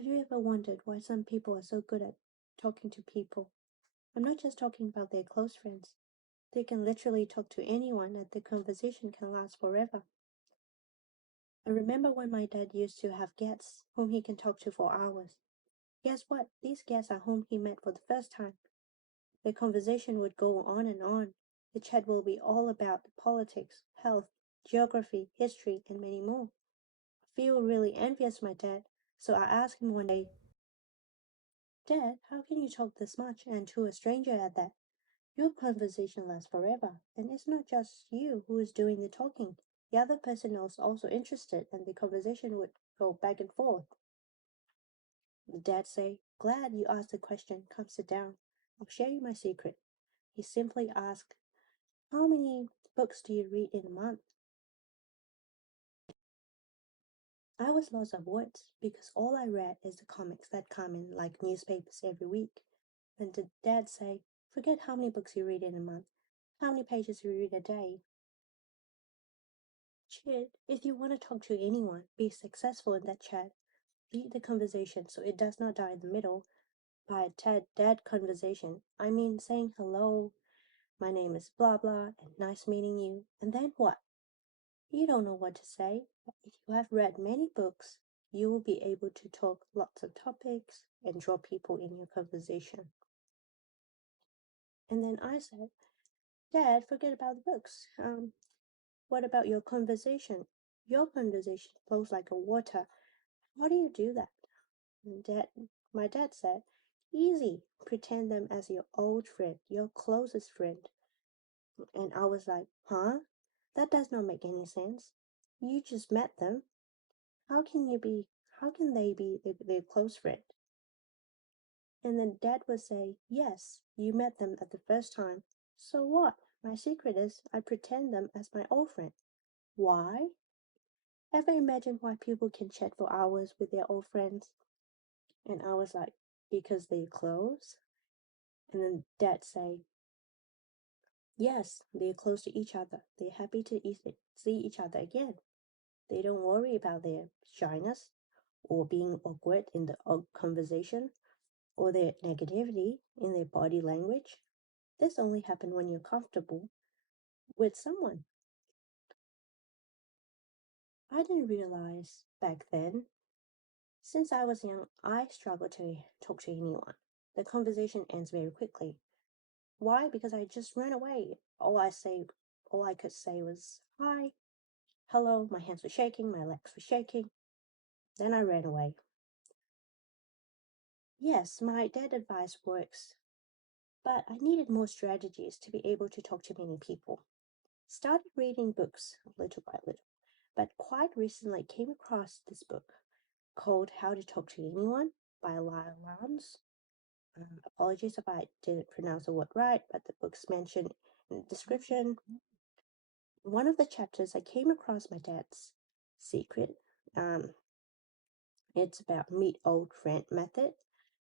Have you ever wondered why some people are so good at talking to people? I'm not just talking about their close friends. They can literally talk to anyone and the conversation can last forever. I remember when my dad used to have guests whom he can talk to for hours. Guess what? These guests are whom he met for the first time. The conversation would go on and on. The chat will be all about politics, health, geography, history, and many more. I feel really envious my dad, so I asked him one day, Dad, how can you talk this much and to a stranger at that? Your conversation lasts forever, and it's not just you who is doing the talking. The other person is also interested, and the conversation would go back and forth. The dad say, Glad you asked the question. Come sit down. I'll share you my secret. He simply asked, How many books do you read in a month? I was lost of words because all I read is the comics that come in like newspapers every week. And the dad say, Forget how many books you read in a month. How many pages you read a day? Chat, if you want to talk to anyone, be successful in that chat. Lead the conversation so it does not die in the middle. By dead conversation, I mean saying hello, my name is blah blah, and nice meeting you. And then what? You don't know what to say. If you have read many books, you will be able to talk lots of topics and draw people in your conversation. And then I said, Dad, forget about the books. What about your conversation? Your conversation flows like a water. How do you do that? My dad said, Easy. Pretend them as your old friend, your closest friend. And I was like, Huh? That does not make any sense. You just met them. How can they be their close friend? And then dad would say, Yes, you met them at the first time. So what? My secret is I pretend them as my old friend. Why? Ever imagine why people can chat for hours with their old friends? And I was like, Because they're close? And then dad say, Yes, they're close to each other. They're happy to see each other again. They don't worry about their shyness or being awkward in the conversation or their negativity in their body language. This only happens when you're comfortable with someone. I didn't realize back then. Since I was young, I struggled to talk to anyone. The conversation ends very quickly. Why? Because I just ran away. All I could say was hi, hello. My hands were shaking, my legs were shaking. Then I ran away. Yes, my dad advice works, but I needed more strategies to be able to talk to many people. Started reading books little by little, but quite recently came across this book called How to Talk to Anyone by Leil Lowndes. Apologies if I didn't pronounce the word right, but the book's mentioned in the description. One of the chapters I came across my dad's secret. It's about meet old friend method.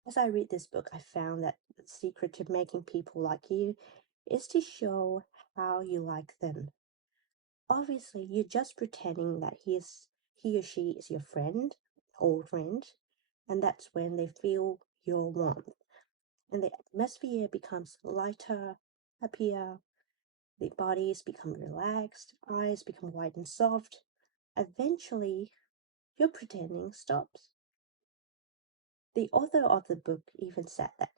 As I read this book, I found that the secret to making people like you is to show how you like them. Obviously, you're just pretending that he or she is your friend, old friend, and that's when they feel your warmth. And the atmosphere becomes lighter, happier, the bodies become relaxed, eyes become wide and soft. Eventually, your pretending stops. The author of the book even said that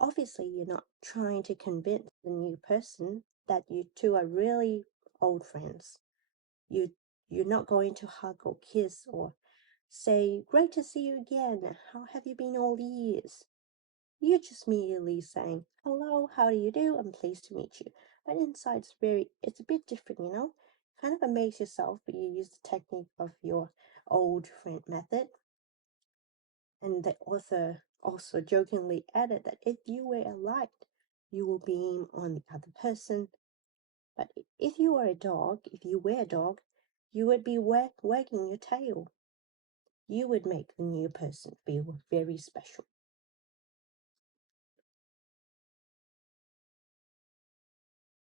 obviously you're not trying to convince the new person that you two are really old friends. You're not going to hug or kiss or say, Great to see you again. How have you been all these years? You're just merely saying, Hello, how do you do? I'm pleased to meet you. But inside it's a bit different, you know? Kind of amaze yourself, but you use the technique of your old friend method. And the author also jokingly added that if you were a light, you will beam on the other person. But if you were a dog, if you were a dog, you would be wagging your tail. You would make the new person feel very special.